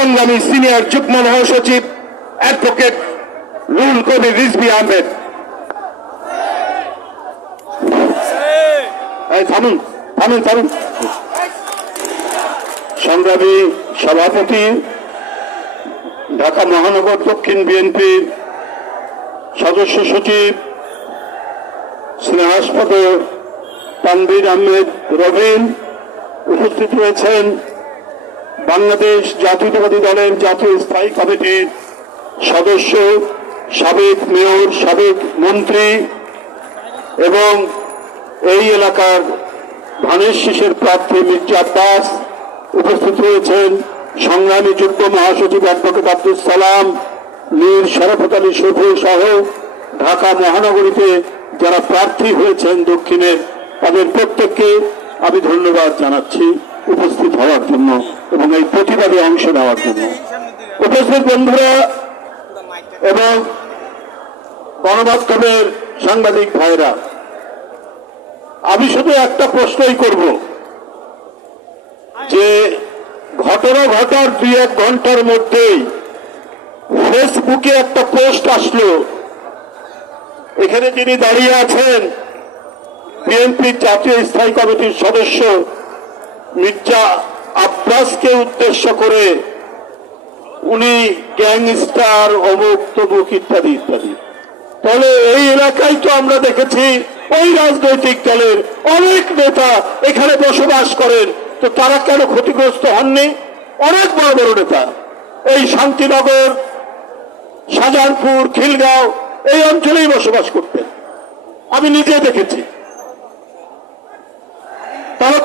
সংগ্রামী সিনিয়র যুগ্ম মহাসচিব অ্যাডভোকেট রুহুল কবির রিজভী আহমেদ। থামুন থামুন থামুন। সংগ্রামী সভাপতি ঢাকা মহানগর দক্ষিণ বিএনপির সদস্য সচিব স্নেহাস্পদ তানভীর আহমেদ রবিন, উপস্থিত রয়েছেন বাংলাদেশ জাতীয়তাবাদী দলের জাতীয় স্থায়ী কমিটির সদস্য, সাবেক মেয়র, সাবেক মন্ত্রী এবং এই এলাকার ধানের শীষের প্রার্থী মির্জা আব্বাস। উপস্থিত রয়েছেন সংগ্রামী যুগ্ম মহাসচিব অ্যাডভোকেট আব্দুল সালাম, মীর শরাফত আলী শুভু সহ ঢাকা মহানগরীতে যারা প্রার্থী হয়েছেন দক্ষিণের, তাদের প্রত্যেককে আমি ধন্যবাদ জানাচ্ছি উপস্থিত হওয়ার জন্য এবং এই প্রতিবাদে অংশ নেওয়ার জন্য। উপস্থিত বন্ধুরা এবং গণমাধ্যমের সাংবাদিক ভাইরা, আমি শুধু একটা প্রশ্নই করব যে ঘটনা ঘটার 2-1 ঘন্টার মধ্যেই ফেসবুকে একটা পোস্ট আসলো, এখানে যিনি দাঁড়িয়ে আছেন বিএনপির জাতীয় স্থায়ী কমিটির সদস্য মির্জা আব্বাসকে উদ্দেশ্য করে উনি গ্যাংস্টার, অমুক তমুক ইত্যাদি ইত্যাদি। তাহলে এই এলাকায় তো আমরা দেখেছি ওই রাজনৈতিক দলের অনেক নেতা এখানে বসবাস করেন, তো তারা কেন ক্ষতিগ্রস্ত হননি? অনেক বড় বড় নেতা এই শান্তিনগর, শাহজাহানপুর, খিলগাঁও এই অঞ্চলেই বসবাস করতেন, আমি নিজে দেখেছি। তারা